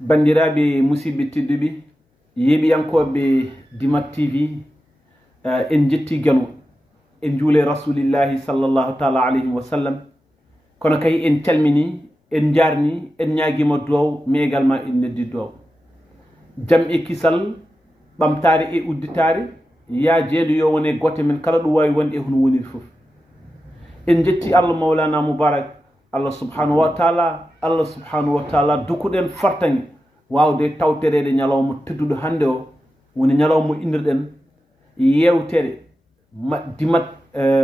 bandiraɓe musidɓe tedduɓe yeeɓiyankoɓe Dimat TV en jetti gano en juule rasulillahi sallllahu taala alayhi wa sallam kono kay en calmini en jarni en ñaguima duwaw mais également en neddi duwaw jaam e kisal ɓamtare e udditare ya jeeɗo yo wone gote men kala ɗum wawi wonde e hono woniri foof en jetti Allah mawlana moubarak Allah subhanahu wa taala dukuɗen fartaŋe wawde tawterede ñalawma tedduɗo hande o woni ñalawma indirɗen yewtere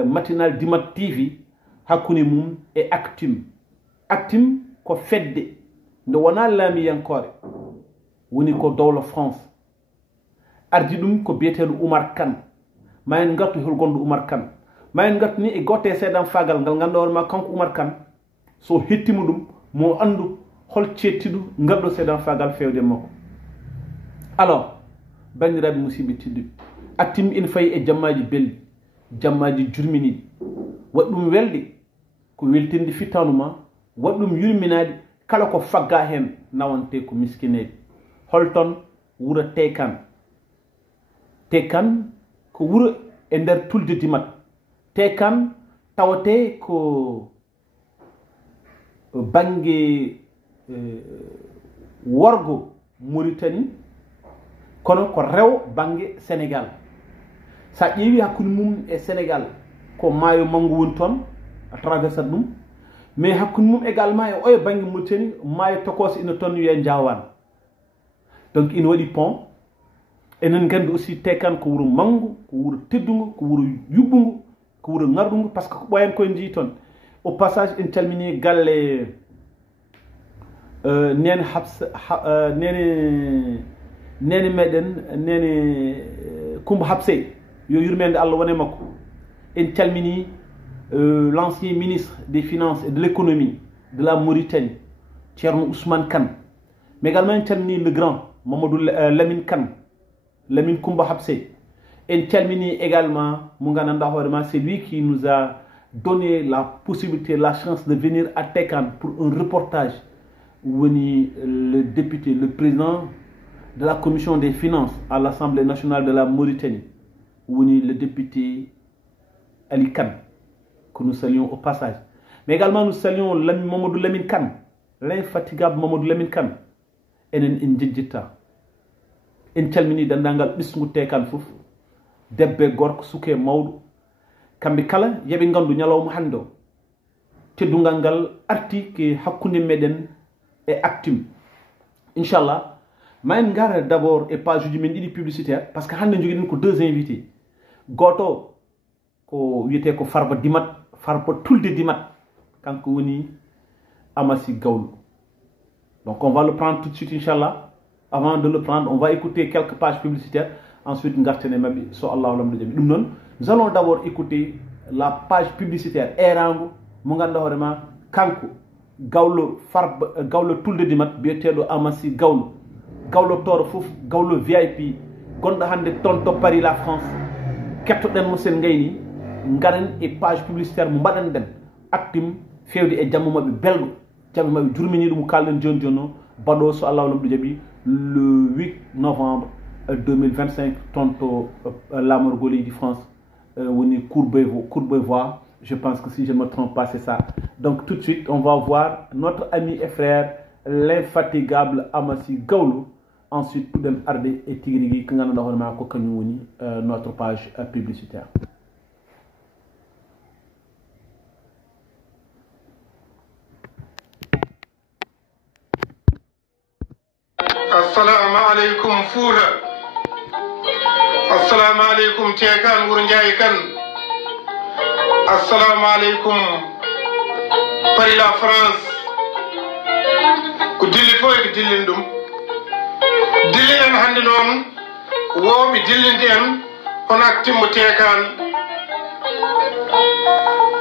matinal Dimat TV hakkude mum e Actim ko fedde nde wona laamiyankore woni ko dowla France ardi ɗum ko biyeteɗo Oumar Kane ma en gartu hol gonɗo Oumar Kane ma en gartu ni e gotte seeɗan fagal ngal ganduɗa hoorema kanko Oumar Kane so hettima ɗum mo andu hol cettiɗo garɗo seeɗan fagal fewde makko. Alors bandiraɓe musidɓe tedduɓe Actim ina fayi e jammaji belɗi jammaji jurminiɗi waɗi ɗum welde ko weltinde fittanuma waɗi ɗum yurminade kala ko fagga hen nawante ko miskineɓe holton wuuro Tekan ko wuuro e nder tulde Dimat Tekan tawate ko banggue worgo Mauritanie kono ko rew banggue Sénégal sa ƴeewi hakkude mum e Sénégal ko maayo mangu woni toon a traversat ɗum mais hakkude mum également e oyo banggue Mauritanie maayo tokose ina toon wiye Diawane donc ina waɗi pont enen gandi aussi Tekan ko wuuro mangu ko wuuro teddugo ko wuuro yuɓɓugo ko wuuro ngarɗugo par ce que ko ɓoyen koye jii toon au passage en calmini galle nene nene meɗen nene Coumba Habsey yo yurmede Allah wone makko en calmini l'ancien ministre des finances et de l'économie de la Mauritanie Thierno Ousmane Kane mais également en calmini le grand Mamadou Lamine Kane Lamine Coumba Habsey en calmini également mo gandanɗa hoorema c'est lui qui nous a donné la possibilité la chance de venir à Tekan pour un reportage woni le député le président de la commission des finances à l'Assemblée nationale de la Mauritanie woni le député Ali Kane que nous saluons au passage mais également nous saluons Mamadou Lamine Kane l'infatigable Mamadou Lamine Kane enen en jejjitta en calmini dendagal ɓesgu Tekan fof debbe gorko suke mawɗo kamɓe kala yooɓe gandu ñalawma hande o teddugal ngal arti ke hakkude meɗen e Actim inchallah ma en gara d'abord e page uji men ɗiɗi publicitaire par ce que hande joguiɗen ko deux invités goto ko wiyete ko Farba tulde Dimat kanko woni Amassi Gawlo donc on va le prendre tout de suite inchallah avant de le prendre on va écouter quelques pages publicitaires ensuite ngartene mabɓe so Allah lamdo jaɓi ɗum noon nous allons d'abord écouter la page publicitaire erango mo ganduɗa hoorema kanko Gawlo tulde Dimat biyeteɗo Amassi Gawlo toro foof Gawlo VIP gonɗo hande toon to Paris la France kettoɗen mo sen gayni garen e page publicitaire mo mbaɗanɗen Actim fewde e jamma mabɓe belɗo jamma mabɓe jurminiɗo mo kalɗen joni joni o baɗo so Allah lamɗo jaɓi le 8 novembre 2025 toon to Lamorgol leydi France woni Courbevoie je pense que si je ne me trompe pas c'est ça donc tout de suite on va voir notre ami et frère l'infatigable Amassi Gawlo ensuite ɗuɗen arde e tigui rigui ko ganduɗa hoorema ko kañum woni notre page publicitaire. Assalamu alaikum Fouta assalamu alaikum Tekan wuuro Ndiaye Kane assalamu alaikum Paris la France ko dilli fof ko dillin ɗum dilli en hande noon womi dillinde en hono Actim mo Tekan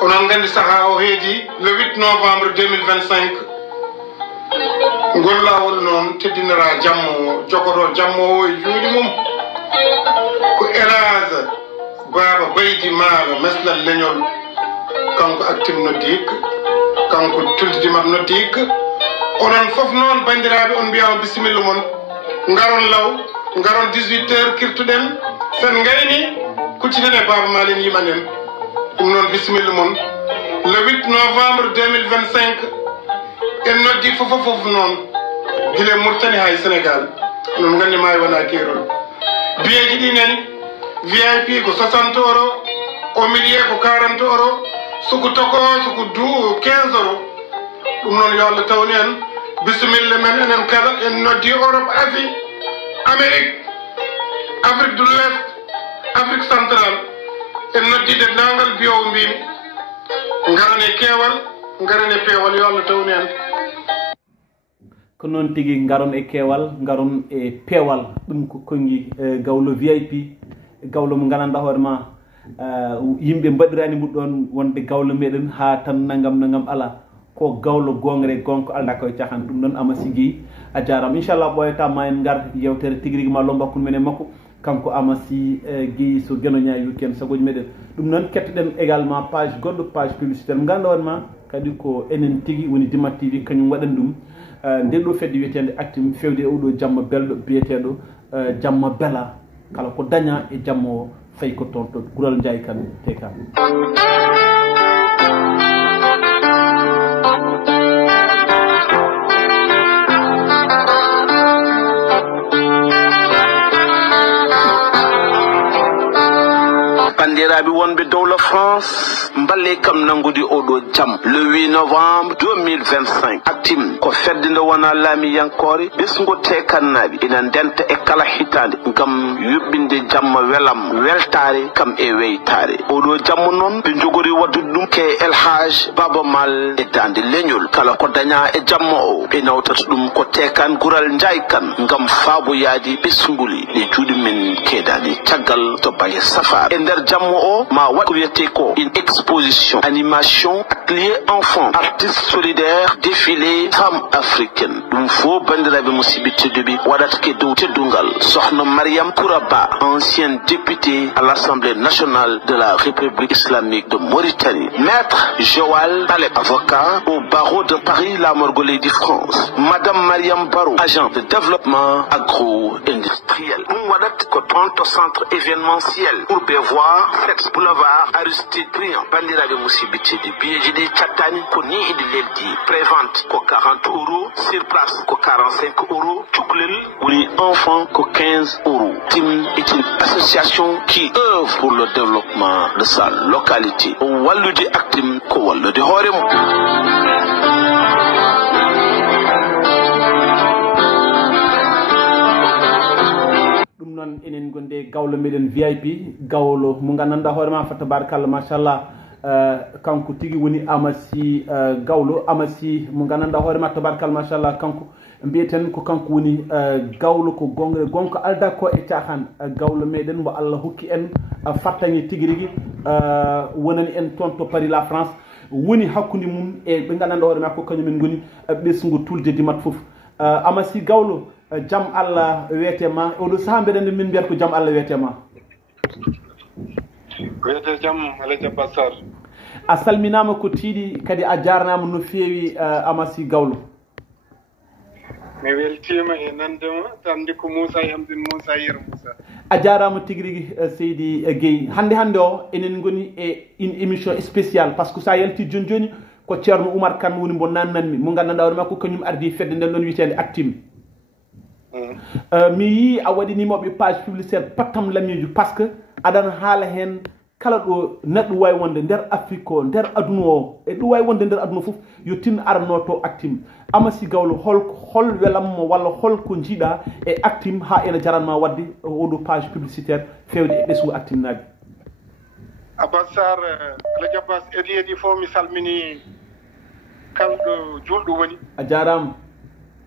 onon gandi saaha o heedi le 8 novembre 2025 ngol lawol noon teddinira jammo jogoto jammo o e juuɗe mum ko Elage Baba Baydi Maalo meslal leñol kanko Actim noddi hikka kanko tulde Dimat noddi hikka onon fof noon bandiraɓe on mbiyama bisimilla moon ngaron law ngaron 18h kirtuɗen sen gayni kucciten e Baba Malen yimanen ɗum noon bisimilla moon le 8 novembre 2025 en noddi fofofof noon guila Mauritanie hay Sénégal onon gandi maayi wona keerol biyeji ɗi nani VIP ko 60 €, au milieu ko 40 €, suku toko suku 15 €. ɗum noon yo Allah tawni en bisimilla men enen kala en noddi Europe, Asie, Amérique, Afrique de l'Ouest, Afrique centrale en noddi dendagal biyowo mbimi garane keewal garane peewal yo Allah tawni en ko noon tigi ngaron e keewal ngaron e peewal ɗum ko kongi gawlo VIP gawlo mo gandanɗa hoore ma yimɓe mbaɗirani mu ɗon wonde gawlo meɗen ha tan nagam ala ko gawlo gongre gonko alda koye cahan ɗum noon Ama Sy Gueye a jarama inchallah ɓoyata ma en gar yewtere tigui rigui ma lomba hakkude men e makko kanko Ama Sy Gueye so guenoña yuken sagoji meɗen ɗum noon kettoɗen également page goɗɗo page publicitaire mo ganduɗa hoore ma kadi ko enen tigui woni Dimat TV kañum waɗan ɗum nden ɗo fedde wiyetede actim fewde e oɗo jamma belɗo biyeteɗo jamma bela kala ko daña e jamma o fayi ko toon to Gural Ndiaye Kane TK. bandiraɓe wonɓe dow la France mballe kam nangude oɗo jam le 8 novembre 2025 actim ko fedde nde wona laamiyankore ɓesgo tekannaɓe ina ndenta e kala hitande gam yuɓɓinde jamma welam weltare kam e weytare oɗo jamma noon ɓe jogori waddude ɗum ke El Hadj Baba Mal e dande leñol kala ko daña e jamma o ɓe nawtata ɗum ko tekan Gural Ndiaye Kane gam faaboyade ɓesguli ɗe juuɗe men keedani caggal to baye safar e nder jamma o ma wat ko wiyete ko une exposition animation atelier enfant artiste solidaire défilé femme africaine ɗum fo bandiraɓe musidɓe tedduɓe waɗata ke dow teddungal sohna Mariam Kouraba ancienne députée à l'Assemblée nationale de la République islamique de Mauritanie, maître Joal Taleb avocat au barreau de Paris la Morgolée de France, madame Mariam Barrow agent de développement agro-industriel ɗum waɗat ko toon to centre événementiel pour voir cette boulevard Aristide Briand bandiraɓe musidɓe tedduɓe biyeji ɗi cattani ko ni iɗi leddi prévente ko 40 € sur place ko 45 €, cuklel woni enfant ko 15 €. Tim est une association qui œuvre pour le développement de sa localité o wallude actim ko wallude hoore mum. non enen gonde gawlo meɗen VIP gawlo mo gandanɗa hoore ma fa tabarakallah machallah kanko tigi woni Ama Sy gawlo Ama Sy mo gandanɗa hoore ma tabarakallah machallah kanko mbiyeten ko kanko woni gawlo ko gonko alda ko e cahan gawlo meɗen mo Allah hokki en fattañi tigi rigui wonani en toon to Paris la France woni hakkude mum e ɓe gandanɗa hoore ma ko kañumen goni ɓesgu tulde Dimat foof Ama Sy gawlo jam Allah wiyetema oɗo saaha mbeɗen min mbiyata ko jam Allah wiyetema wiyete jam Alaji Abbas Sarr a salminama ko tiiɗi kadi a jarnama no feewi Ama Sy gawlo mi weltima e nandema tande ko Moussa Hamdine Moussa Yero Moussa a jarama tigui rigui Seydi Gueye hande o enen goni e une émission spéciale par ce que sa yalti joni joni ko ceerno Oumar Kane woni mo nannanmi mo gandanɗa hoore ma ko kañum ardi fedde nden ɗon wiyetede actim mi yi a waɗinimoɓe page publicitaire pattam lamiju par ce que aɗana haala hen kala ɗo neɗɗo wawi wonde nder Afrique o nder aduna o e ɗo wawi wonde nder aduna foof yo tin arano to actim Ama Sy gawlo hol welammo walla holko jiiɗa e actim ha ene jaranma wadde oɗo page publicitaire fewde e ɓesgu actim naɓe Abbas Sarr Alaji Abbas heeɗi fof mi salmini kalɗo julɗo woni a jarama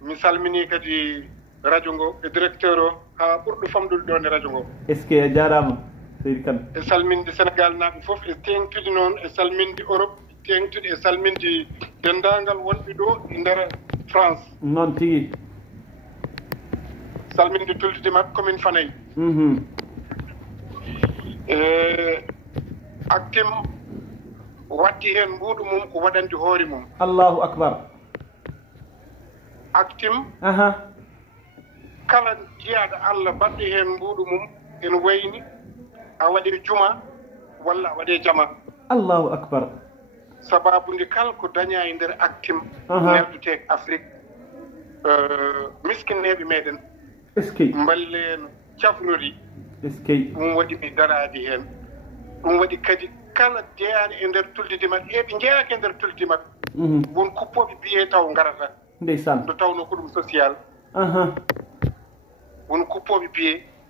mi salmini kadi radio ngo e directeur o ha ɓurɗo famɗude ɗon e radio ngo est ce que a jarama Seydi Kane e salminde Sénégal naaɓe fof e tengtude noon e salminde Europe tengtude e salminde dendagal wonɓe ɗo e nder France noon tigui salminde tulde Dimat commune Fanayi actim waddi hen mbuɗu mum ko waɗande hoore mum Allahu akbar actim aha kala jiyaɗo Allah baɗɗo heen mbuɗu mum ene wayni a waɗe juma walla a waɗe jama Allahu akbar sababu nde kala ko daña e nder actim nelduteek Afrique miskinneɓe meɗen est ce que mballeen cafrori est ce que ɗum waɗi ɓe darade heen ɗum waɗi kadi kala jeyaani e ndeer tuldide maɓɓe eɓe jeyaaki e ndeer tuldide maɓɓe won kuppooɓe biye taw ngarata ndeysan nde tawno ko ɗum social won kuppooɓe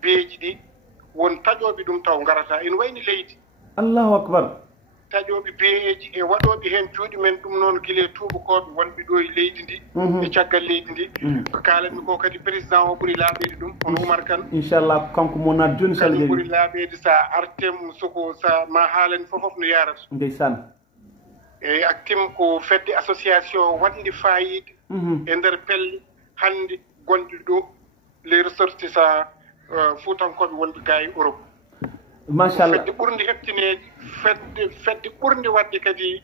biyeeji ɗi won taƴooɓe ɗum taw ngarata ene wayni leydi Allahu akbar taƴooɓe biyeeji e waɗooɓe heen cuuɗi men ɗum noon gile tuubakooɓe wonɓe ɗo e leydi ndi e caggal leydi ndi ko kaalatmi ko kadi président o ɓuri laaɓeede ɗum on Oumar Kane inchallah kanko mo naat jooni sall kañum ɓuri laaɓeede so a artem soko sa ma haalani fof no yarata ndeysan eyi actim ko fedde association waɗndi fayiide e ndeer pelle hannde gonɗi ɗo les ressortissants fuutankoɓe wonɓe gaa e Europe machallah fedde ɓurde heɓtineede fedde ɓurde waɗde kadi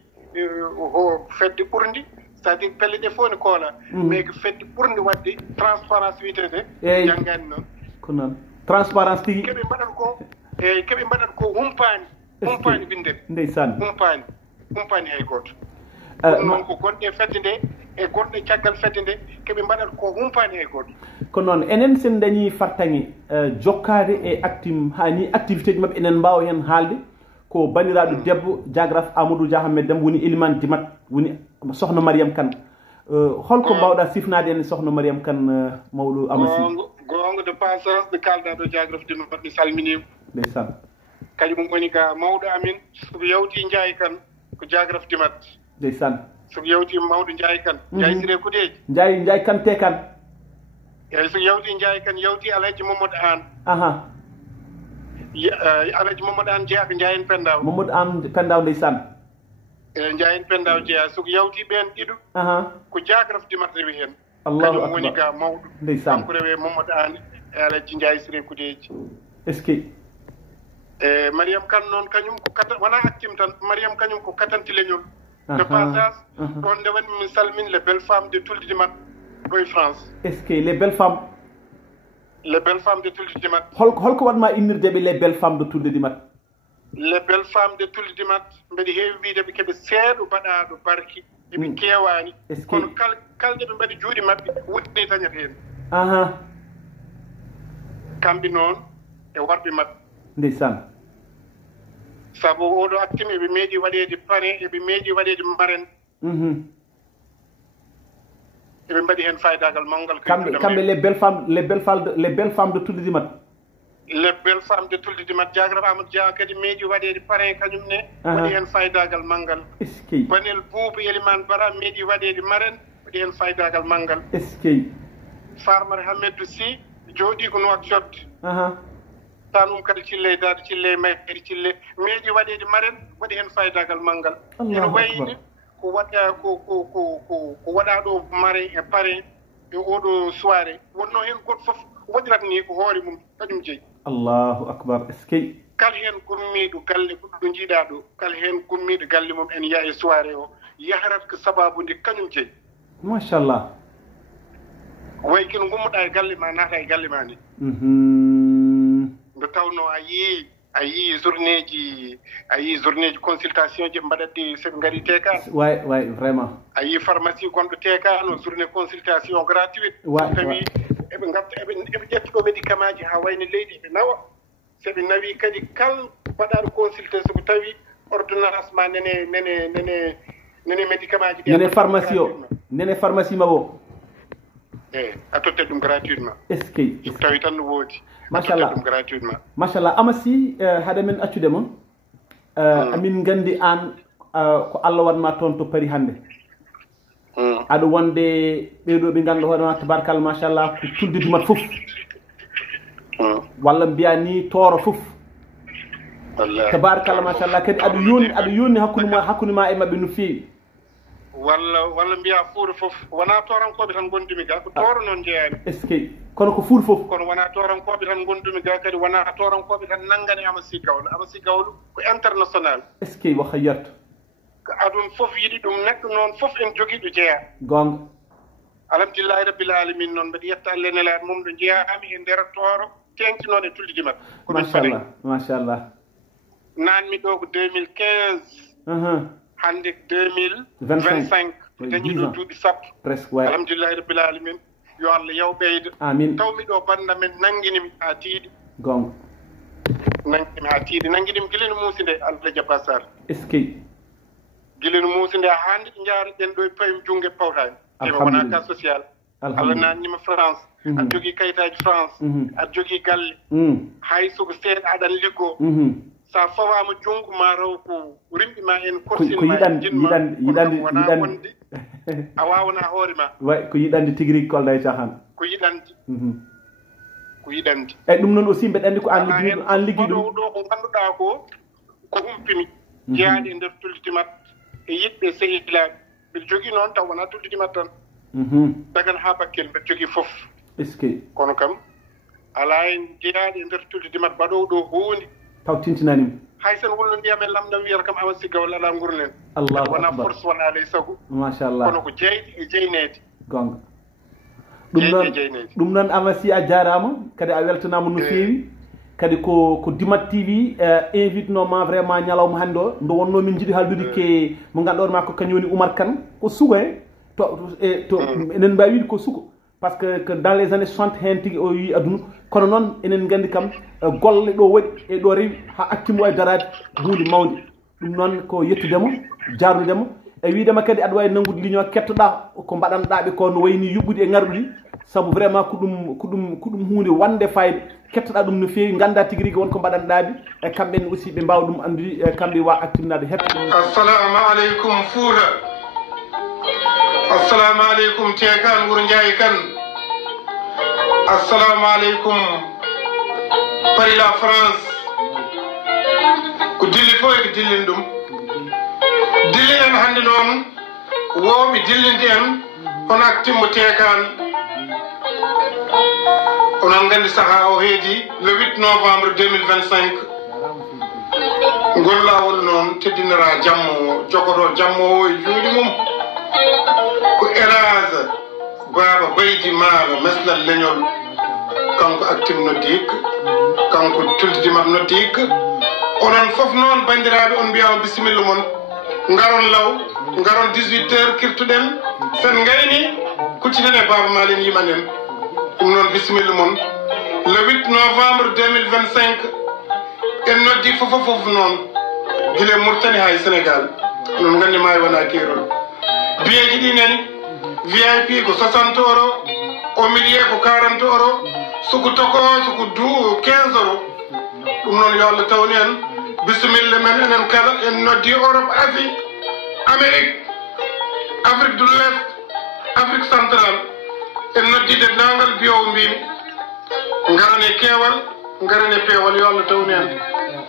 fedde ɓurde c'est à dire pelle ɗe fof ne koola mais ko fedde ɓurde waɗde transparence wiyetede janngani noon ko noon transparence tigi keɓe mbaɗat ko eyi keɓe mbaɗat ko humpaani binndede ndeysan humpaani hay gooto ɗum noon ko gonɗe fedde nde e gonɗe caggal fedde nde keɓe mbaɗat ko humpaani hay gooto ko noon enen sen dañi fartaŋe jokkaade e actim hani activité ji maɓɓe enen mbawa hen haalde ko baniraɗo debbo diagraphe Amadou Dia Hammed Deme woni Elimane Dimat woni sohna Mariame Kane holko mbawɗa sifnade en sohna Mariame Kane mawɗo Amasi gonga de passage de kalɗa ɗo diagraphe Dimat mi salminima ndeysan kañum woni ga mawɗo amin sobo yawti Ndiaye Kane ko diagraphe Dimat ndeysan sobo yawti mawɗo Ndiaye Kane Ndiaye Siré Koudeji Ndiaye Kane te Kane eyyi so yawti Ndiaye Kane yawti Alhaji Mamadou An Alhaji Mamadou An jeeya ko Ndiayen Pendaw Mamadou An Pendaw ndeysan eyyi Ndiayen Pendaw jeeya soko yawti ɓen ɗiɗo ko diagraphe Dimat rewi hen Allahu kañum woni ga mawɗo ndeysan kanko rewe Mamadou An e Alhaji Ndiaye Siré Koudeji est ce que Mariame Kane noon kañum ko wona actim tan Mariame kañum ko katanti leñol de passage ɗon nde waɗi min salmine les belles femmes de Tulde Dimat ɗo e France est ce que les belles femmes de Tulde Dimat holko waɗma innirdeɓe les belles femmes de Tulde Dimat les belles femmes de Tulde Dimat mbeɗa heewi wiide ɓe keɓe seeɗo baɗaɗo barki eɓe keewani kono kalde ɓe mbaɗi juuɗe maɓɓe woɗɗi tañat hen kamɓe noon e worɓe maɓɓe ndeysan sabu oɗo actim eɓe meeɗi waɗede parrain eɓe meeɗi waɗede marraine eɓe mbaɗi hen faydagal mawgal kamɓe les belles femmes de Tulde Dimat les belles femmes de Tulde Dimat diagraphe Amadou Dia kadi meeɗi waɗede parrain kañum ne waɗi hen faydagal manggal est ce que banel Boubou Elimane Bara meeɗi waɗede marraine waɗi hen faydagal manggal est ce que Farmare Hamedou Sy jooɗi ko Nouakchott tanum kadi cille dade cille mayri cille meeɗi waɗede marraine waɗi hen faydagal manggal ene wayni ko waɗa ko waɗa ɗo marraine e parrain e oɗo soirée wonno hen goto foof waɗirat ni ko hoore mum kañum jeeyi Allahu akbar est ce que kala hen gummiɗo galle ko ɗo jiiɗa ɗo kala hen gummiɗo galle mum en yiya e soirée o yaharat ko sababude kañum jeeyi machallah way kino gummuɗa e galle ma naata e galle ma ni nde tawno a yii journée ji consultation ji mbaɗatɗi soɓe ngari tekano way vraiment a yii pharmacie gonɗo tekano journée consultation gratuite tawi eɓe garta eɓe ƴettuɗo médicament ji ha wayno leydi ɓe nawa soɓe nawi kadi kal mbaɗaɗo consulté soko tawi ordonnance ma nene médicament ji nene pharmacie ma o eyi a totte ɗum gratuitement est ce que tawi tan no woodi machallah ɗum gratuitement machallah Amasi haade men accude mon amin gandi an ko Allah waɗma toon to Paris hannde aɗa wonde ɓeeɗo ɓe ngannduɗa hoorema tabarkalla machallah ko Tulde Dimat fof walla mbiya ni tooro fof tabarkalla machallah kadi aɗa yonni hakkude ma e maɓɓe no feewi walla mbiya Fuuta fof wona torankoɓe tan gondumi ga ko tooro noon jeeyani est ce que kono ko Fuuta fof kono wona torankoɓe tan gondumi ga kadi wona torankoɓe tan nanggani Amasi Gawlo ko international est ce que waha yiyarta ko adun fof yiɗi ɗum neɗɗo noon fof en jogiiɗo jeeya gonga alhamdulillahi rabbil alamin noon mbaɗi yetta Allah nelaɗo mum ɗo jeeyami e nder tooro teŋtinoon e tulli dimat machallah nanmi ɗo ko 2015 hande 2025 dañi ɗo duuɓi sappo presque alhamdulillahi rabbil alamin yo Allah yaw ɓeyda amin tawmi ɗo banda men nanguinimi ha tiiɗi gonga nanguinimi ha tiiɗi nanguinimi guileno muusi nde Allah jabba sar est ce que guileno muusi nde hande ɗo jaaraɗen ɗo e payim jungue pawtani tema wona cas social Allah nannima France aɗa jogui kayitaji France aɗa jogui galle hay soko seeɗa aɗan liggo sa fawama junggo ma raw ko rimɓi ma en korsinma jinma wonde a wawana hoore ma way ko yiɗande tigui rigui kolda e cahan ko yiɗande ko yiɗande eyyi ɗum noon aussi mbeɗa andi ko an ligguey ɗum ɗo ko ganduɗa ko humpimi jeeyaɗe e nder tullitimat e yiɗɓe sehilaɓe mbiɗa jogui noon taw wona tullitimat tan dagan ha bakkel mbeɗa jogui foof est ce que kono kam ala en jeeyaɗe e nder tullitimat mbaɗowo ɗo hunde taw tintinanima hay sen wulno ndiyam e lamdam wiyata kam awa sigga walla ala gurnen allahu wona akbar force wona alay sago machallah kono ko jeyɗe e jeynede gonga jeyɗe ɗum noon Amassi a jarama kadi a weltanama no fewi kadi ko Dimat TV invite noma vraiment ñalawma hande o nde wonno min jiiɗi haldude ke mo ganduɗa ma ko kañum woni Oumar Kane ko sugo to enen mbawi wiide ko sugo par ce que dans les années 60 hen tigui o wi aduna kono noon enen gandi kam golle ɗo waɗi e ɗo rewi ha accimo wawi darade hunde mawde ɗum noon ko yettudemo jarnudemo e widema kadi aɗa wawi nangude ligne kettoɗa ko mbaɗanɗaɓe ko no wayni yuɓɓude e ngarɗuɗi saabu vraiment ko ɗum hunde wande fayida kettoɗa ɗum no fewi ganda tigui rigui wonko mbaɗanɗaɓe e kamɓen aussi ɓe mbawa ɗum andude e kamɓe wa actimnade hetto assalamu aleykum Fouta assalamu aleykum tekan Wuro Ndiaye Kane assalamu aleykum Paris la France ko dilli fo eko dillin ɗum dilli en hannde noon wowɓe dillinde en hono actimmo tekan onon nganndi sahaa o heedi le 8 novembre 2025 ngol laawol noon teddinora jammo jogoto jammo o e juuɗe mum ko Elage Baba Baydi Maalo meslal leñol kanko active noddiik kanko tuldidimat noddiik onon fof noon banndiraaɓe on mbiyama bisimilla mon ngaron law ngaron 18 heures kirtuɗen sen ngayni kucciten e Baba Maal en yimanen ɗum noon bisimilla mon le 8 novembre 2025 en noddi fof noon gile Mauritanie hay Sénégal onon nganndi maayi wona keerol biyeji ɗi nani VIP ko 60 euros au milieu ko 40 euros suku toko suku 15 euros ɗum noon yo Allah tawni en bisimilla men enen kala en noddi Europe Asie Amérique Afrique du l'Est Afrique centrale en noddi dendagal biyowo mbimi garane keewal garane peewal yo Allah tawni en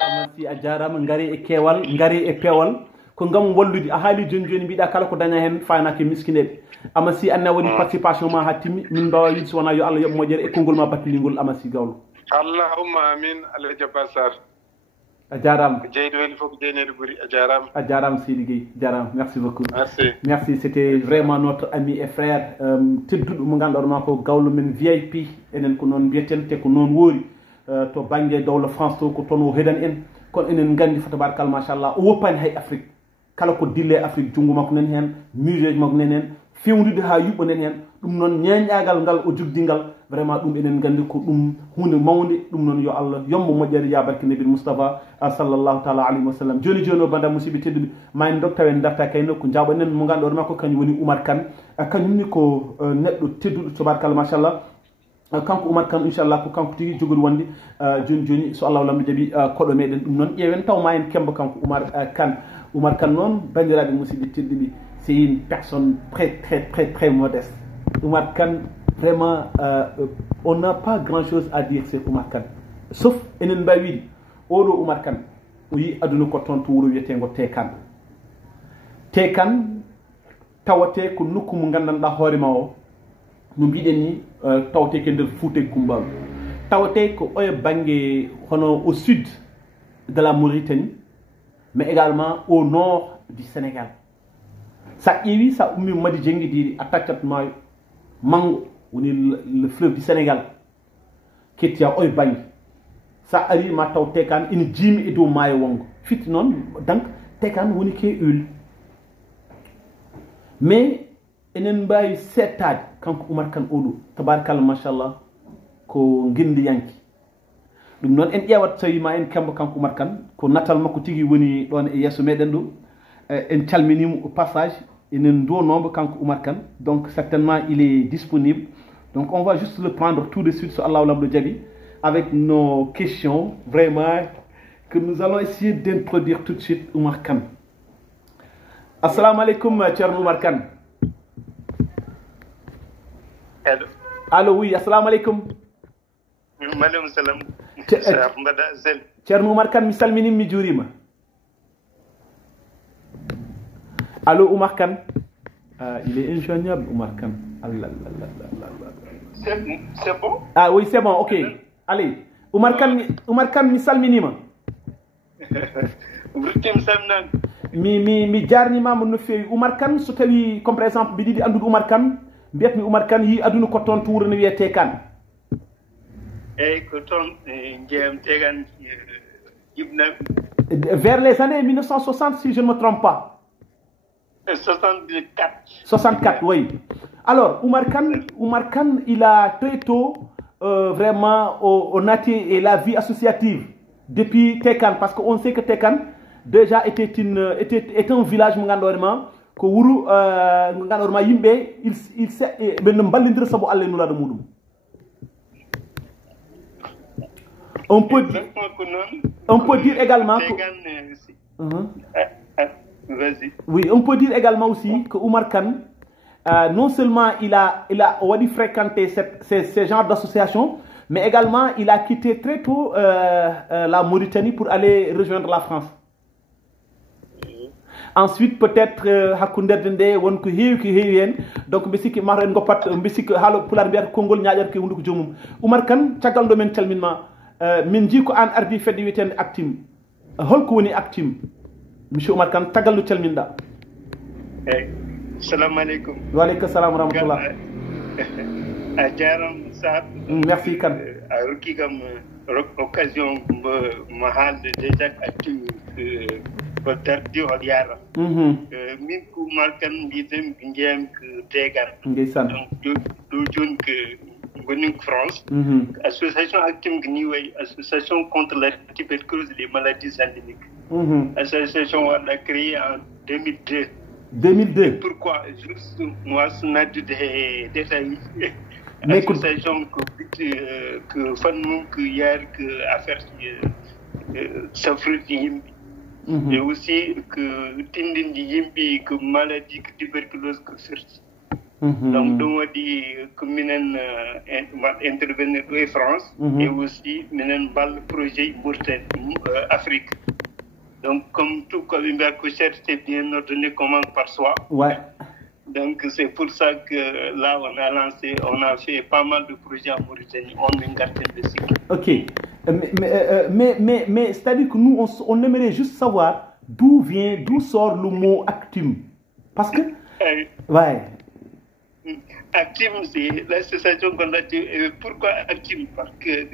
Amassi a jarama gaari e keewal gaari e peewal ko ngam wallude a haali joni mbiɗa kala ko daña hen fayanake miskineɓe Amassi anne waɗi participation ma ha timmi min mbawa wiide so wona yo Allah yoɓ moƴƴere e konngol ma battilingol Amassi Gawlo allahumma amin Allah jabba sar a jarama jeydi weli fof ko jeynede ɓuuri a jarama Seydi Gueye jarama merci beaucoup merci c'était vraiment notre ami et frère tedduɗo mo ganduɗa ma ko Gawlo men VIP enen ko noon mbiyeten te ko noon woori to banggue dawla France to ko toon o heɗan en kono enen gandi fa tabarakallah machallah o woppani hay Afrique kala ko dille Afrique junggo makko nen hen musée makko nen hen fewnude ha yuɓɓo nen hen ɗum noon ñeñƴagal ngal o jogdingal vraiment ɗum enen gandi ko ɗum hunde mawde ɗum noon yo Allah yombo moƴƴere ya barke nabi Moustapha sallllahu taala alayhi wa sallam joni o banda musidɓe tedduɓe ma en dok tawen darta kayno ko jaɓanen mo ganduɗa ma ko kañum woni Oumar Kane kañumni ko neɗɗo tedduɗo tabarakallah machallah kanko Oumar Kane inchallah ko kanko tigui jogori wonde joni so Allah lamɗo jaaɓi koɗo meɗen ɗum noon ƴeewen taw ma en kemba kanko Oumar Kane noon bandiraɓe musidɓe tedduɓe c'est une personne très modeste Oumar Kane vraiment on n'a pas grand chose à dire sur Oumar Kane sauf enen mbawi wiide oɗo Oumar Kane o yi aduna ko toon to wuuro wiyetego Tekan tawate ko nokku mo gandanɗa hoorema o no mbiɗen ni tawate ke nder Fouta Koumbaw tawate ko oyo banggue hono au sud de la Mauritanie mais également au nord du Sénégal sa ƴeewi sa ummi Madi Jengi Diri a taccat maayo Mango woni le fleuve du Sénégal kettiya oy bañ sa ari ma taw tekan ina jimi e dow maayo wongo fit non donc tekan woni ke ul mais enen mbawi settade kanko Oumar Kane oɗo tabarakallah machallah ko gindi yanki ɗum noon en ƴewat tawi ma en kemba kanko Oumar Kane ko natal makko tigui woni ɗon e yesso meɗen ɗo en calminimo au passage enen duwonomo kanko Oumar Kane donc certainement il est disponible donc on va juste le prendre tout de suite so Allah lamɗo jaaɓi avec nos questions vraiment que nous allons essayer d'introduire tout de suite Oumar Kane. Assalamu alaikum Thierno Oumar Kane. Allô. Allô, oui, assalamu alaikum. Maaleykum salam. Thierno Oumar Kane mi salmini mi juurima. Allô Oumar Kane. Il est injoignable Oumar Kane. C'est bon? Ah oui, c'est bon, ok. Allez, Oumar Kane mi salminima. mi jarnimama no fewi Oumar Kane so tawi comme par exemple mbiɗa yiɗi andude Oumar Kane mbiyatmi Oumar Kane yi aduna ko toon to wuro no wiyete Kane. Eyyi ko toon jeeyamte kan jibnaɓe vers les années 1960 si je ne me trompe pas. 64. 64, oui. Alors, Oumar Kane, il a très tôt vraiment on a et la vie associative depuis Tekan, parce qu'on sait que Tekan déjà était un village mangandorma ko wuru ngandorma yimbe il sait ben ballindira sabo Allah nula do mudum. On peut dire également Vas-y. Oui, on peut dire également aussi que Oumar Kane non seulement il a fréquenté ces genres d'associations, mais également il a quitté très tôt la Mauritanie pour aller rejoindre la France. Ensuite peut-être hakkunderde nde wonko heewi hen donc mbi sikki mataw en goppat mbi sikki haalo pular mbiyata konngol ñaaƴata ke hunduko joomum. Oumar Kane caggal ɗo men calminma min jii ko an ardi fedde wiyetende Actim holko woni Actim monsieur Oumar Kane tagal no calminɗa. Eyyi assalamu aleykum. Wa aleykum salam wa rahmatullah. A jarama Sar. Merci Kane. A rokki kam occasion mo haalde déjà Actim ko dardi o yara. Min ko Oumar Kane mbiyetemi ko jeeyami ko Tegan. Ndeysan. Donc ɗo joni ko goni ko France. Association Actim ko ni wayi association contre la tuberculose et les maladies endémiques. L'association a créée en 2002. 2002. Pourquoi? Juste moi, c'est des détails. Mais l'association que fan que hier que affaire s'affronte et aussi que tindindi yimbi que maladie que tuberculose que surtout. Donc on dit que minen intervenir en France et aussi minen bal projet Mauritanie Afrique. Donc, comme tout Columba c'est bien ordonné, commence par soi. Ouais. Donc, c'est pour ça que là, on a fait pas mal de projets en Mauritanie. On a gardé le cycle. Ok. Mais c'est-à-dire que nous, on aimerait juste savoir d'où sort le mot Actim. Parce que. Ouais. Actim, c'est l'association qu'on a dit. Pourquoi Actim? Parce que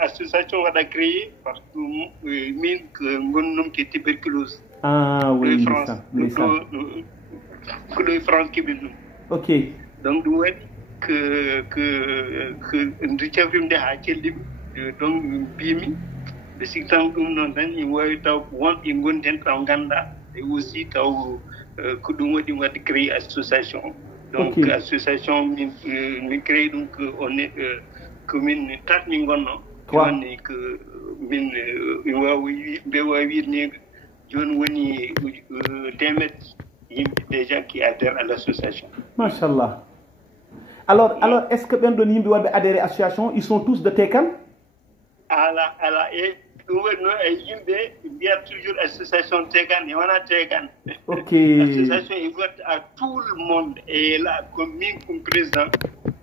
l'association qu'on a créée parce que mine que mon nom qui est tuberculose. Ah oui, France. Que le France qui est ok. Donc, nous que nous avons des hackers donc bimi. Le système comme nous avons eu une bonne Ganda et aussi que nous avons créé l'association. Donc, l'association nous crée donc on est commune Tatningono. On est que min déjà qui adhèrent à l'association. Machallah. Alors est-ce que ben Yimbi Wadbe adhéré à l'association, ils sont tous de Tekan? Il y a toujours l'association Tegan et on a Tegan. Ok. L'association est ouverte à tout le monde et la commune comme président,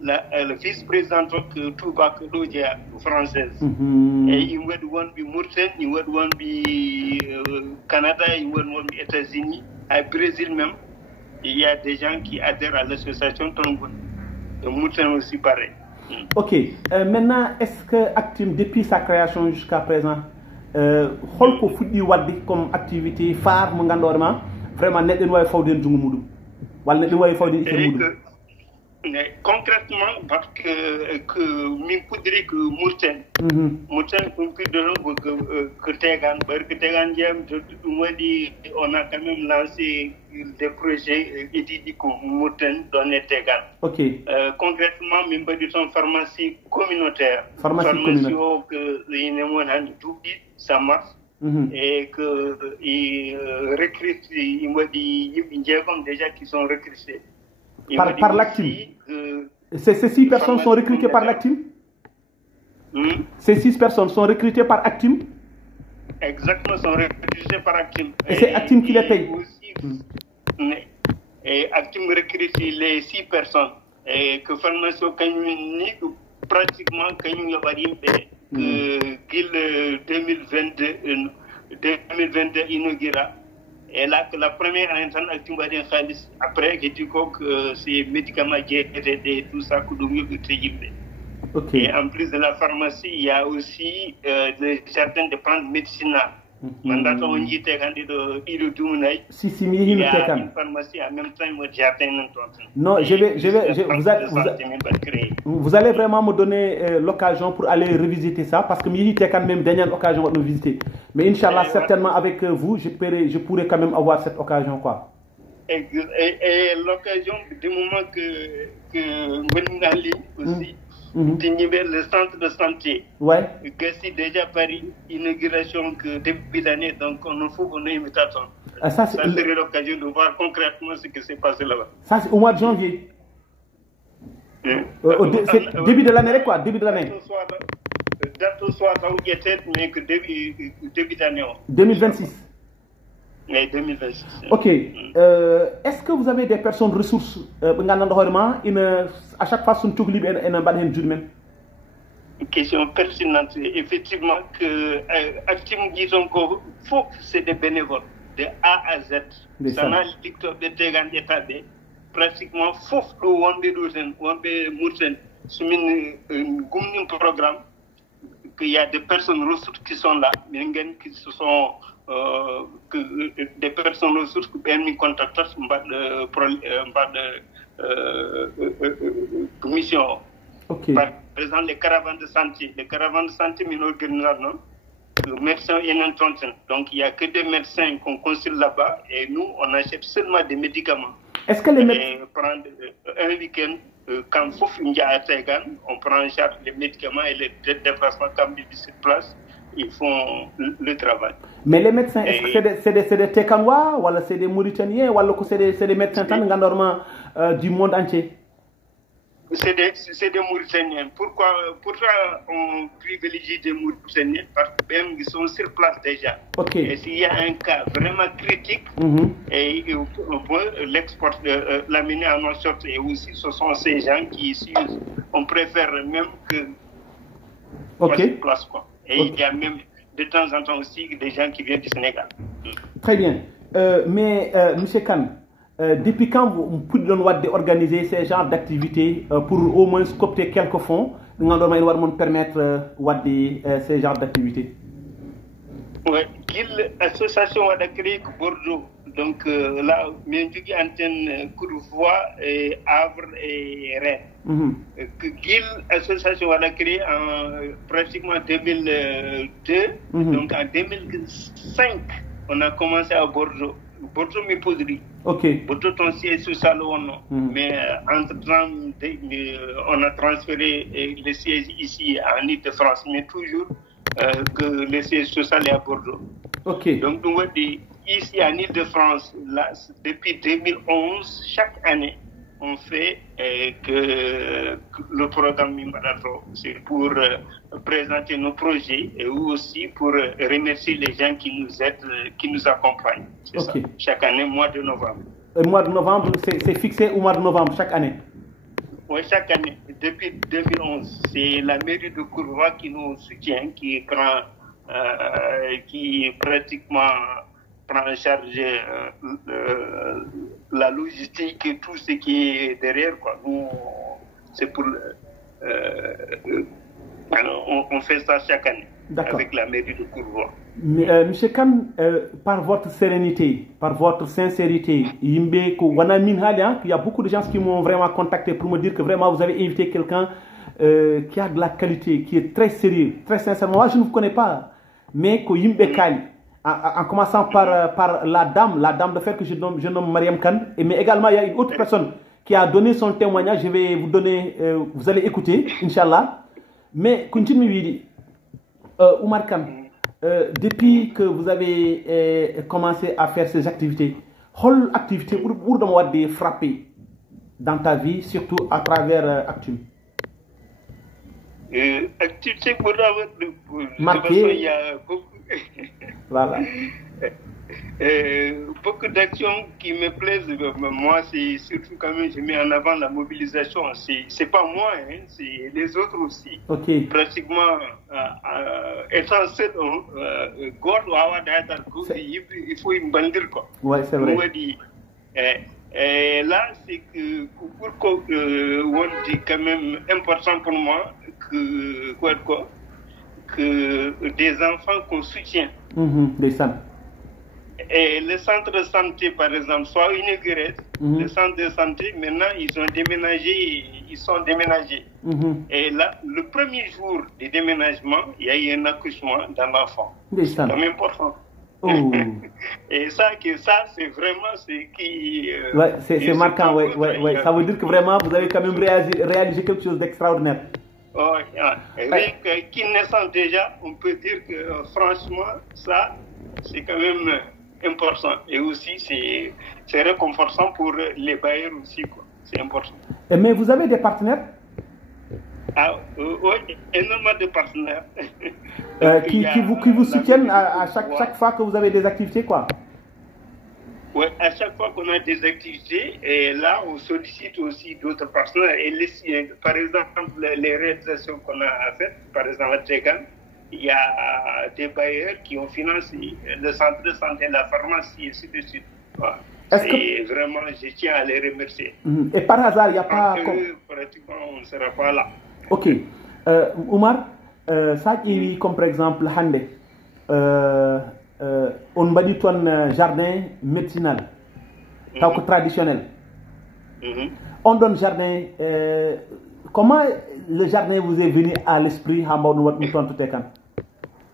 le vice-président que tout bas que l'Odia française. Et il y a un Mauritanie, il y a un Canada, il y a un États-Unis, au Brésil même. il y a des gens qui adhèrent à l'association Tongon. Mouten aussi pareil. Ok. Maintenant, est-ce que Actim, depuis sa création jusqu'à présent, Holko Foudi Wadi comme activité phare, mon gandorma, vraiment, n'est pas Faudin Djungoumou. Ou n'est pas Faudin Djungoumou. Concrètement, parce que mi poudre que Mouten que Tegan, on a quand même lancé des projets édits comme Mouten dans les Tegan. Ok. Concrètement, même pas de son pharmacie communautaire. Pharmacie communautaire. Que ça marche. Et que il recrute, il m'a dit, il y a comme déjà qui sont recrutés. Par l'Actim. Ces 6 personnes sont recrutées par l'Actim. Ces 6 personnes sont recrutées par Actim. Exactement, sont recrutées par Actim. Et c'est Actim qui les paye. Et Actim recrute les 6 personnes. Et que formation pratiquement que 2022 inaugura. Et là, que la première année, après, je dis que ces médicaments qui étaient tout ça, que nous Ok. Et en plus de la pharmacie, il y a aussi certaines de plantes médicinales. Mandat on y était candidat il y a une pharmacie en même temps non, vous allez vraiment me donner l'occasion pour aller revisiter ça parce que j'étais quand même dernière occasion de nous visiter. Mais Inch'Allah, certainement avec vous, je pourrais quand même avoir cette occasion quoi. Et l'occasion du moment que aussi. Le centre de santé. Ouais. C'est déjà Paris, inauguration que début d'année, donc on faut qu'on ait une invitation. Ça serait l'occasion de voir concrètement ce qui s'est passé là-bas. Ça, c'est au mois de janvier. Début de l'année, quoi? Début de l'année. Date au soir, mais que début d'année. 2026. Oui, 2026. Ok. Est-ce que vous avez des personnes ressources à chaque fois son tugli même? Question pertinente. Effectivement, que Actim disons que c'est des bénévoles de A à Z. Ça n'a pratiquement faut un programme qu'il y a des personnes ressources qui sont là, qui se sont des personnes ressources qui permettent de contacter mission. Okay. Par exemple, les caravanes de santé. Les caravanes de santé, mais nous médecins et non. Donc, il n'y a que des médecins qu'on consulte là-bas et nous, on achète seulement des médicaments. Est-ce que les médecins. Prend un week-end, quand on prend en charge les médicaments et les déplacements comme sur place. Ils font le travail. Mais les médecins, est-ce que c'est des Tekanois ou c'est des Mauritaniens ou c'est des médecins du monde entier? C'est des Mauritaniens. Pourquoi on privilégie des Mauritaniens? Parce qu'ils sont sur place déjà. Okay. Et s'il y a un cas vraiment critique, et on peut l'amener à nos sortes. Et aussi, ce sont ces gens qui suivent. On préfère même que place quoi. Et il y a même de temps en temps aussi des gens qui viennent du Sénégal. Très bien. Mais, M. Kane, depuis quand vous pouvez organiser ces genres d'activités pour au moins coopter quelques fonds nous allons permettre ces genres d'activités? Oui, l'association a créé Bordeaux. Donc là, il y a une antenne Courvoie, Havre et Rennes. L'association a créé en pratiquement 2002. Donc en 2005, on a commencé à Bordeaux. Bordeaux me poudri. Ok. Bordeaux ton siège sous salon. Mais entre-temps, on a transféré le siège ici en Ile-de-France, mais toujours que le siège social est à Bordeaux. Ok. Donc nous ici en Ile-de-France, depuis 2011, chaque année, on fait que le programme Mimarato, c'est pour présenter nos projets et aussi pour remercier les gens qui nous aident, qui nous accompagnent. C'est ça. Chaque année, mois de novembre. Le mois de novembre, c'est fixé au mois de novembre, chaque année? Oui, chaque année, depuis 2011. C'est la mairie de Courvoie qui nous soutient, qui pratiquement prend en charge la logistique et tout ce qui est derrière, quoi. Nous, c'est pour... on fait ça chaque année avec la mairie de Courvois. Monsieur Kane, par votre sérénité, par votre sincérité, il y a beaucoup de gens qui m'ont vraiment contacté pour me dire que vraiment vous avez invité quelqu'un qui a de la qualité, qui est très sérieux, très sincèrement. Moi, je ne vous connais pas, mais que Yimbe Kali, en commençant par la dame de fer que je nomme Mariam Kane, mais également il y a une autre personne qui a donné son témoignage. Je vais vous donner, vous allez écouter, Inch'Allah. Mais continue, lui, Oumar Kane, depuis que vous avez commencé à faire ces activités, quelle activité pour de frapper dans ta vie, surtout à travers Actum? Activité pour avoir marqué. Il y a beaucoup. Voilà. Beaucoup d'actions qui me plaisent. Moi, c'est surtout quand même, je mets en avant la mobilisation. C'est pas moi, hein, c'est les autres aussi. Okay. Pratiquement, étant seul, il faut une bandir, quoi. Ouais, c'est vrai. Et là, c'est que pour on dit quand même important pour moi que des enfants qu'on soutient. Des centres. Et le centre de santé, par exemple, soit inauguré, le centre de santé, maintenant, ils sont déménagés. Et là, le premier jour du déménagement, il y a eu un accouchement d'un enfant. C'est quand même important. Oh. Et ça, c'est vraiment ce qui... ouais, c'est marquant, ouais. Ça veut dire que vraiment, vous avez quand même réalisé quelque chose d'extraordinaire. Oh, avec qui naissant déjà, on peut dire que franchement, ça, c'est quand même important. Et aussi, c'est réconfortant pour les bailleurs aussi, quoi. C'est important. Mais vous avez des partenaires? Oui, énormément de partenaires. qui vous soutiennent à chaque fois que vous avez des activités, quoi? Oui, à chaque fois qu'on a des activités, et là, on sollicite aussi d'autres partenaires. Et par exemple, les réalisations qu'on a faites, par exemple à Tchegan, il y a des bailleurs qui ont financé le centre de santé, la pharmacie, et ainsi de suite. Voilà. Et vraiment, je tiens à les remercier. Et par hasard, il n'y a pas... Pratiquement, on ne sera pas là. Ok. Oumar, ça qui comme par exemple, Hande, on m'a dit ton jardin médicinal, traditionnel. On donne jardin... comment le jardin vous est venu à l'esprit à Mouton Toutekan?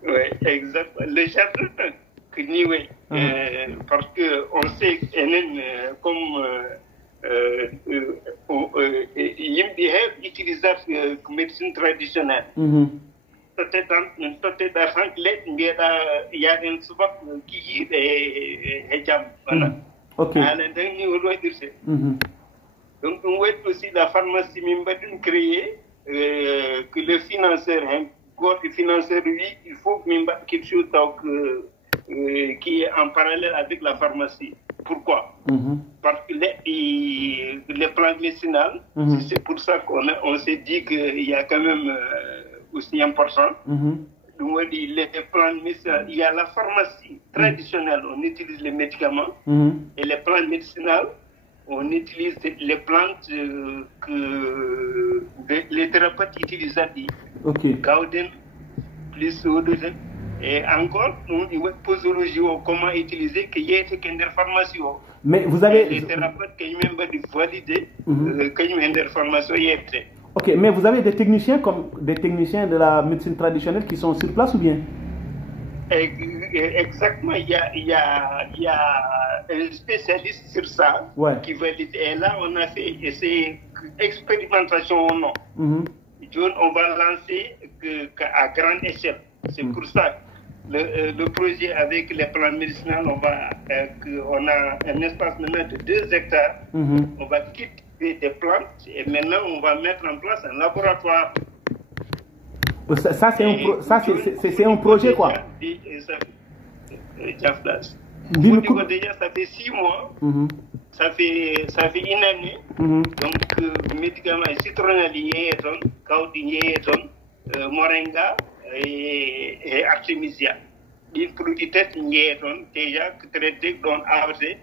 Oui, exactement. Le jardin, oui. Parce qu'on sait comme il utilise la médecine traditionnelle. Peut-être d'argent il y a un souvent qui est jam. Voilà. Ok. Donc, on voit aussi la pharmacie Mimbadoun créée, que le financeur, le financeur, lui, il faut quelque chose qui est en parallèle avec la pharmacie. Pourquoi? Parce que les plantes médicinales, c'est pour ça qu'on s'est dit qu'il y a quand même aussi important. Donc, les plantes médicinales, il y a la pharmacie traditionnelle, on utilise les médicaments, et les plantes médicinales, on utilise les plantes que les thérapeutes utilisent à dire. Gauden, plus Odogen. Et encore, nous, posologie, comment utiliser, qu'il y ait une pharmacie. Mais vous avez... Les thérapeutes qui ont même validé, qui ont une pharmacie. Ok, mais vous avez des techniciens de la médecine traditionnelle qui sont sur place ou bien? Exactement, il y a un spécialiste sur ça qui valide. Et là, on a fait ces expérimentations ou non. On va lancer à grande échelle. C'est pour ça le projet avec les plantes médicinales, on a un espace maintenant de 2 hectares. On va quitter des plantes et maintenant on va mettre en place un laboratoire. Ça c'est un projet quoi. Déjà, ça fait 6 mois. Ça fait une année. Donc, médicaments citronneliers, caudiniers, moringa et artemisia. Les produits testés déjà traités dans AVC.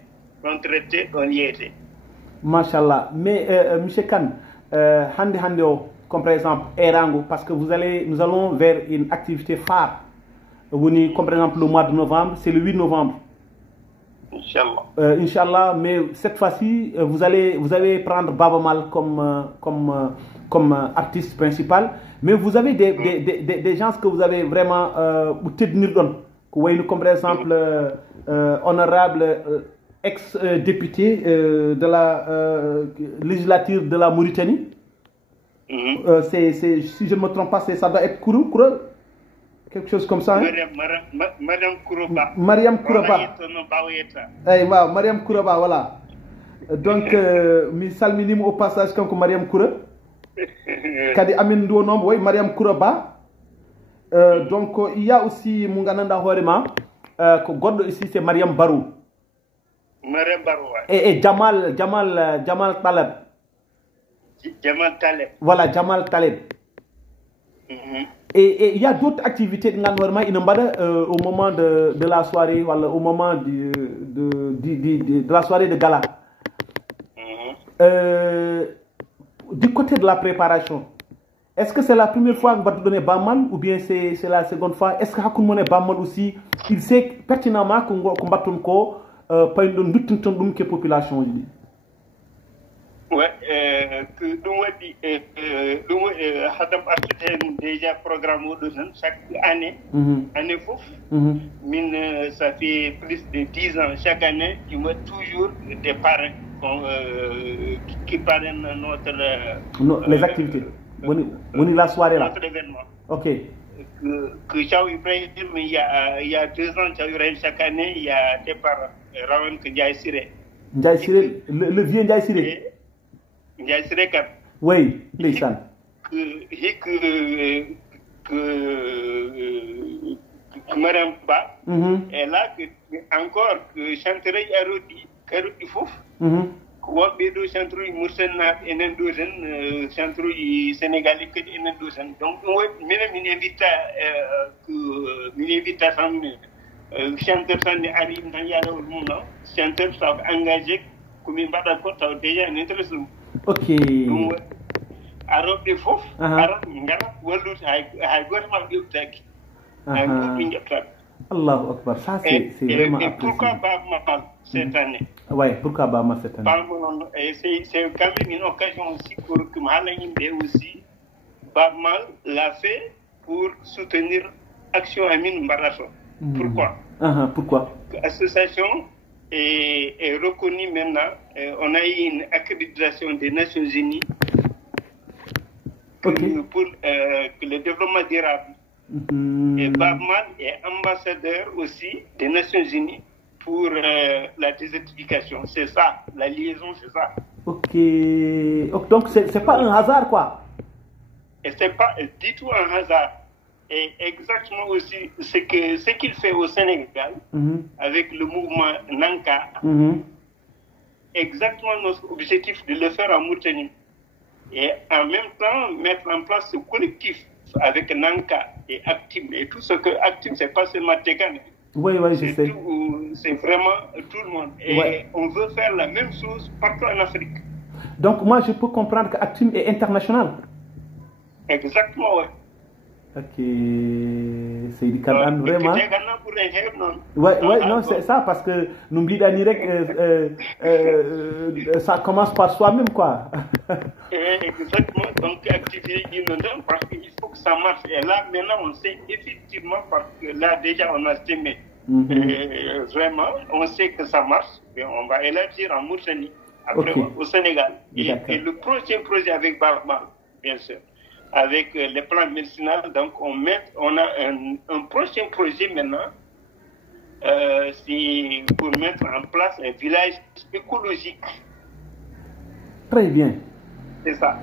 ɗon traité ɗon yeyete. Machallah. Mais monsieur Kane, hande comme par exemple Erango, parce que nous allons vers une activité phare. Comme par exemple le mois de novembre, c'est le 8 novembre. Inch'Allah. Inch'Allah, mais cette fois-ci, vous allez prendre Baba Mal comme artiste principal, mais vous avez des gens que vous avez vraiment comme par exemple honorable ex-député de la législature de la Mauritanie. Si je ne me trompe pas, ça doit être Koura, quelque chose comme ça. Hein? Mariam Kourouba. Mariam Kourouba. Mariam Kourouba, voilà. Donc, mi salminimo au passage comme Mariam Koura. Kadi Amin Douanom, oui, Mariam Kourouba. Donc, il y a aussi Mungananda Horema, ici c'est Mariam Barou. Mariam Barou, et Jamal Taleb. Jamal Taleb. Voilà, Jamal Taleb. Et il y a d'autres activités au moment de la soirée, voilà, au moment de la soirée de gala. Du côté de la préparation, est-ce que c'est la première fois que vous donnez Bamal ou bien c'est la seconde fois? Est-ce que vous Bamal aussi, il sait pertinemment que vous pas une population? Ouais, que nous avons déjà programmé chaque année, ça fait plus de 10 ans, chaque année, il y a toujours des parrains qui parrainent les activités, la soirée là. Notre événement. Ok. Que Chao Ibrahim, il y a 2 ans, Chao Ibrahim, chaque année, il y a des parrains, Rawan Ndiaye Siré. Ndiaye Siré, le vieux Ndiaye Siré. Ndiaye Siré Kat. Oui, Lissan. Que Mariam Ba est là, encore que chanterai Yarodi, Karodi Fouf. Wabbe do centre Moursena enen dozen centre sénégalais que enen dozen donc min invita sam chanteur san ari tan yalla wol mum no chanteur sa engagé ko min bada ko taw déjà en intéresse OK arobde fof arab ngara wallut hay goto ma yobtaki ay ko min jabta Allahu Akbar, ça c'est vraiment apprécié. Et pourquoi Baba cette année? Oui, pourquoi Baba cette année? C'est quand même une occasion aussi pour que Malanim aussi, Baba l'a fait pour soutenir Action Amin Marathon. Pourquoi? Pourquoi? L'association est reconnue maintenant. On a eu une accréditation des Nations Unies pour le développement durable. Et Babmal est ambassadeur aussi des Nations Unies pour la désertification. C'est ça, la liaison, c'est ça. Ok. Donc, c'est pas un hasard, quoi. Et c'est pas du tout un hasard. Et exactement aussi ce qu'il fait au Sénégal avec le mouvement Nanka. Exactement notre objectif de le faire en Mauritanie. Et en même temps, mettre en place ce collectif avec Nanka et Actim et tout ce que Actim, c'est pas seulement Tegan. Oui, je sais. C'est vraiment tout le monde. Et on veut faire la même chose partout en Afrique. Donc, moi, je peux comprendre que Actim est international. Exactement, oui. Ok. C'est du Canada, vraiment. Non, c'est ça, parce que n'oublie d'Anirek, ça commence par soi-même, quoi. Exactement. Donc, activer l'inondant, parce qu'il faut que ça marche. Et là, maintenant, on sait effectivement, parce que là, déjà, on a estimé. Vraiment, on sait que ça marche. Et on va élargir en Mauritanie, après au Sénégal. Et le prochain projet avec Barma, bien sûr. Avec les plans médicinaux, donc on a un prochain projet maintenant, c'est pour mettre en place un village écologique. Très bien. C'est ça.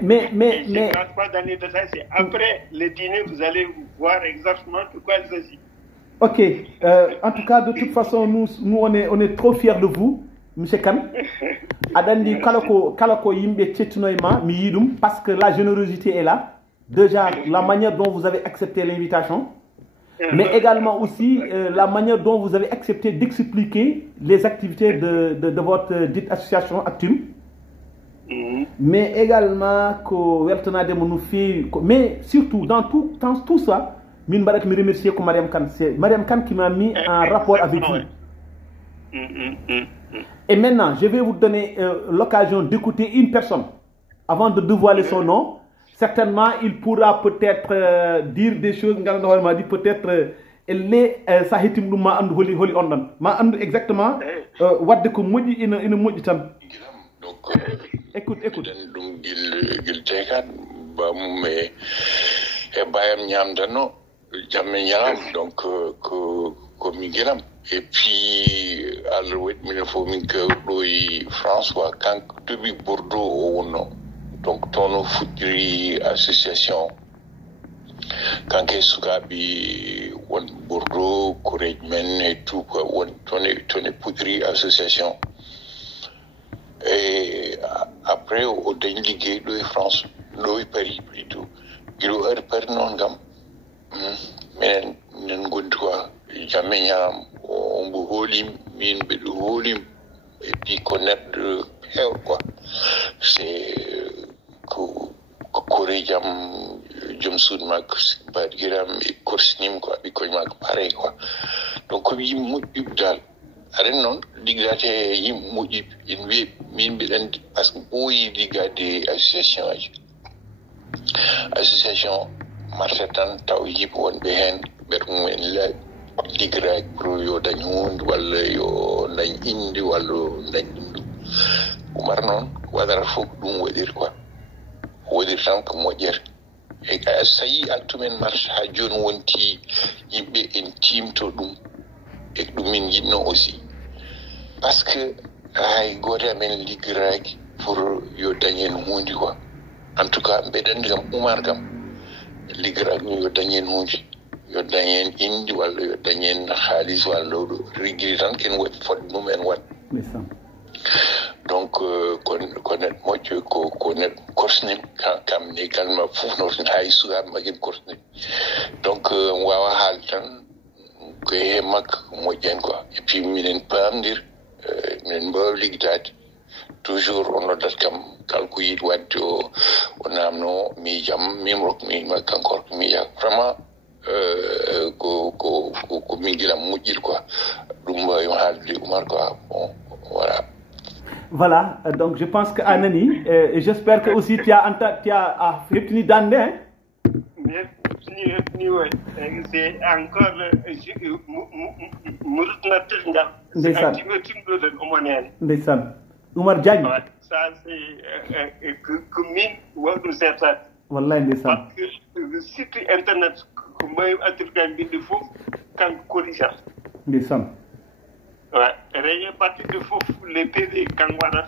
Mais je ne pense pas dans les détails, c'est après le dîner, vous allez voir exactement de quoi il s'agit. Ok. En tout cas, de toute façon, nous on est trop fiers de vous. Monsieur Kane, Adandi Kalako Yimbe Tchetinoima, Miyidum, parce que la générosité est là. Déjà, la manière dont vous avez accepté l'invitation. mais également aussi la manière dont vous avez accepté d'expliquer les activités de votre dite association Actum. Mais également mais surtout dans tout ça, je remercier Mariam Kane. C'est Mariam Kane qui m'a mis en rapport avec vous. Et maintenant, je vais vous donner l'occasion d'écouter une personne avant de dévoiler son nom. Certainement, il pourra peut-être dire des choses. Peut-être elle est sahitim dum ma andu holi ondan ma andu exactement wadde ko moƴƴi ina moƴƴi tan. Donc écoute ɗum gil tekat bamum e bayam ñamdano jamme ñalam donc ko mi gilam et puis Allah waɗmina fo min kawɗo François kanko duɓi Bordeaux o wonno donc tono fuɗɗiri association kanke sukaɓe won Bordeaux koreji men et tout quoi won tone puɗɗiri association. Et après au dañ liggéey ɗo France ɗo Paris plutôt ilo heure Paris noon kam minen gondi quoi jamme ñaam ombo hoolim min mbeɗo hoolim et puis ko neɗɗo heew quoi c'est ko kore jam joom suudu makko mbaɗiram e korsinim quoi ɓikkoñ makko pareil quoi donc komi yimɓe moƴƴuɓe dal aɗen noon liggate yimɓe moƴƴuɓe ene wiye min mbiɗa andi par ce que ɓooyi liggade association marché tan taw yimɓe wonɓe heen ɓeɗa mumen liggiraki pour yo dañ hunde walla yo dañ inde walla dañ ɗum ɗum Oumar noon waɗata fof ɗum waɗiri quoi waɗiri tan ko moƴƴere e so tawi actumen marché ha joni wonti yimɓe en timto ɗum e ɗum min jiɗno aussi parce que hay goto amen liggiraki pour yo dañen hunde quoi en tout cas mbeɗa andi kam Oumar kam liggiraki no yo dañen hunde yo dañen indi walla yo dañen haalis walla ɗo riggiri tan ken waɗi fodde mumen wat donc ko neɗɗo moƴƴo ko neɗɗo korsnim kam également fof noten hay sukaɓe magen korsnim donc wawa haal tan ko he makko moƴƴen quoi et puis minen pamdir minen mbawi liggitade toujours on noddat kam kala ko yiiɗi wadde o namno miijam mimrok miima kankor ko miija vraiment ko min gilam moƴƴiri quoi ɗum mbawimi haalde Oumar quoi bon voilà. Voilà, donc je pense que Anani, j'espère que aussi tu as retenu d'année. Hein? C'est encore Ndeysaan Oumar Diagne. Ça c'est que min wawɗum seetat. Wallahi ndeysaan. Parce que site internet ko mbawi attirgani mbinde fof kanko corrigea. Ndeysaan. Ouais, réunion partie de fouf les PD kangwana.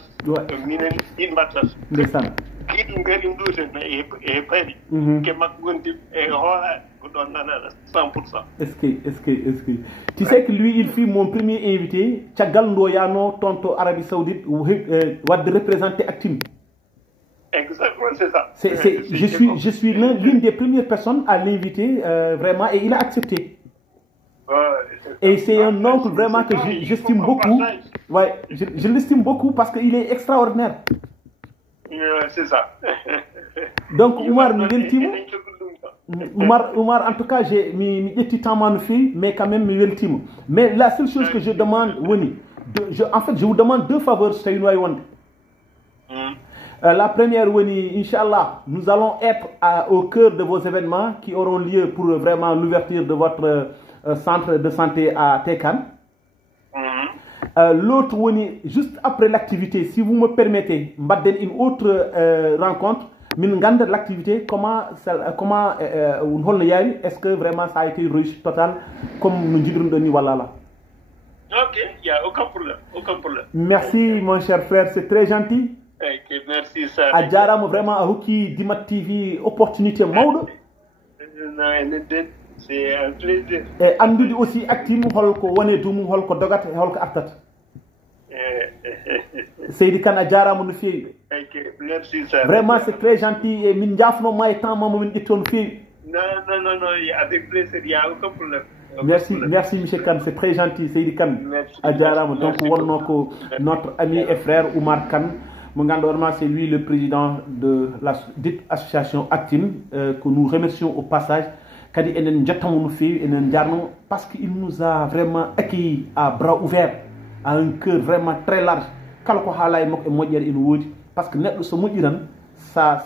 Minen in batas. Ndeysaan. Kid ngari ndute na e pari. Ke makgondi e hola ko don nana 100%. Est-ce que tu sais que lui il fut mon premier invité Tiagal Ndoyano tonto Arabie Saoudite de représenter Actim. Exactement, c'est ça. Je suis l'une des premières personnes à l'inviter vraiment et il a accepté. Et c'est un oncle vraiment que j'estime beaucoup. Ouais, je l'estime beaucoup parce qu'il est extraordinaire. C'est ça. Donc, Oumar, Oumar, en tout cas, j'ai mis petit temps à faire, mais quand même, mais la seule chose que je demande, en fait, je vous demande deux faveurs, la première, Inch'Allah, nous allons être au cœur de vos événements qui auront lieu pour vraiment l'ouverture de votre centre de santé à Tekan. L'autre, juste après l'activité, si vous me permettez, une autre rencontre, l'activité, comment est-ce que vraiment ça a été une réussite totale comme nous disons de Niwalala? Ok, il n'y a aucun problème. Merci mon cher frère, c'est très gentil. Okay, merci ça. Adjaram vraiment à Houki Dimat TV opportunité maude. C'est un plaisir. Et Andoudi aussi actif holko woné dum holko dogat holko artat. Seydi Kane Adjaram no feewi. Merci ça. Vraiment c'est très gentil et min jafno ma temps mamo min itton feewi. Non, avec plaisir, il n'y a aucun problème. Merci M. Kane, c'est très gentil, Seydi Kane. Donc, notre ami et frère Oumar Kane, c'est lui le président de la dite association Actim, que nous remercions au passage, parce qu'il nous a vraiment accueillis à bras ouverts, à un cœur vraiment très large. Parce que ça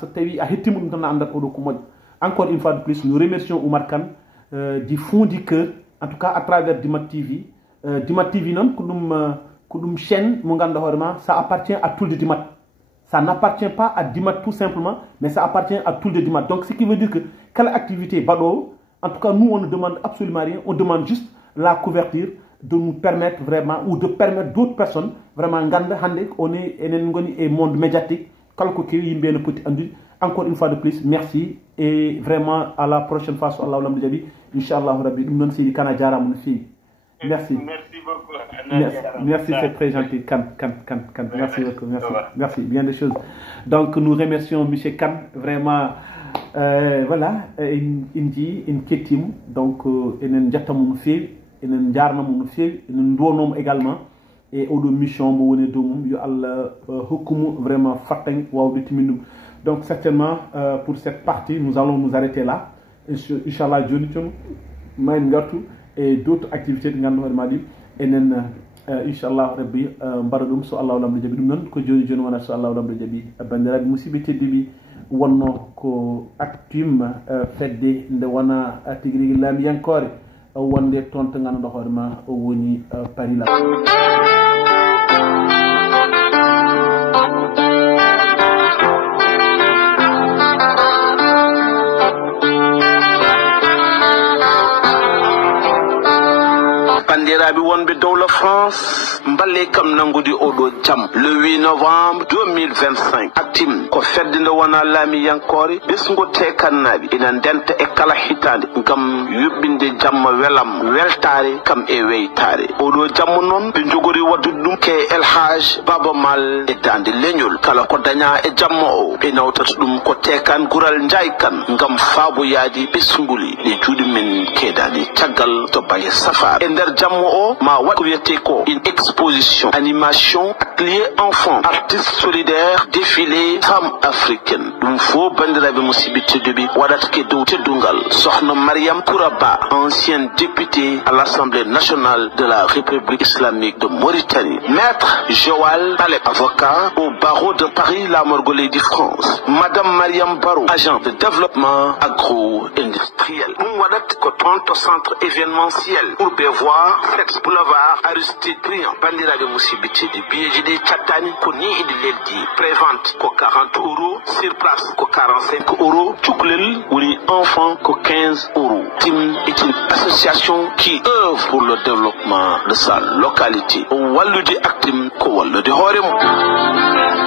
encore une fois de plus, nous remercions Oumar Kane du fond du cœur, en tout cas à travers Dimat TV. Dimat TV, chaîne, ça appartient à tout le Dimat. Ça n'appartient pas à Dimat tout simplement, mais ça appartient à tout le Dimat. Donc ce qui veut dire que quelle activité, en tout cas nous on ne demande absolument rien, on demande juste la couverture de nous permettre vraiment, ou de permettre d'autres personnes, vraiment, on est un monde médiatique, encore une fois de plus, merci et vraiment à la prochaine fois sur Allah Inch'Allah Rabbi, merci. Merci beaucoup. Merci, c'est très gentil. Merci beaucoup. Merci, bien des choses. Donc nous remercions M. Kane, vraiment, voilà, une ketim, donc, une jatamoun fil, une jarnamoun fil, une douanom également, et au mission, yo Allah, hukumu vraiment fatin, waouh, donc certainement, pour cette partie, nous allons nous arrêter là. Inch'Allah, Jonitum, Maïngatou, et d'autres activités de Ngandou Hermadi. Et Inch'Allah, Rabbi, Baradum, so Allah, Lam Jabi, non, que Joni wana so Allah, Lam Jabi, Banderad, Moussibiti Dibi, Wano, ko Actim, Fedde, de Wana, Tigri, Lam Yankore, Wande, Tontangan, Horma, Woni, Paris. Bandiraɓe wonɓe dow la France mballe kam nangude oɗo jam le 8 novembre 2025 Actim ko fedde nde wona laamiyankore ɓesgo tekannaɓe ina ndenta e kala hitande gam yuɓɓinde jamma welam weltare kam e weytare oɗo jamma noon ɓe jogori waddude ɗum ke El Hadj Baba Mal e dande leñol kala ko daña e jamma o ɓe nawtata ɗum ko tekan gural jaykan gam faaboyade ɓesguli ɗe juuɗe men keedani caggal to baye safar e nder jamma o ma wat ko wiyete ko une exposition animation atelier enfant artiste solidaire défilé femme africaine ɗum fo bandiraɓe musidɓe tedduɓe waɗata ke dow teddungal sohna Mariam Kouraba ancienne députée à l'Assemblée nationale de la République islamique de Mauritanie maître Joal Palais avocat au barreau de Paris la Morgolée de France madame Mariam Barrow agent de développement agro-industriel ɗum waɗat ko toon centre événementiel pour voir cette boulevard Aristide Briand bandiraɓe musidɓe tedduɓe biyeji ɗi cattani ko ni iɗi leddi prévente ko 40 € sur place ko 45 €, cuklel woni enfant ko 15 €. Tim est une association qui œuvre pour le développement de sa localité o wallude Actim ko wallude hoore mum.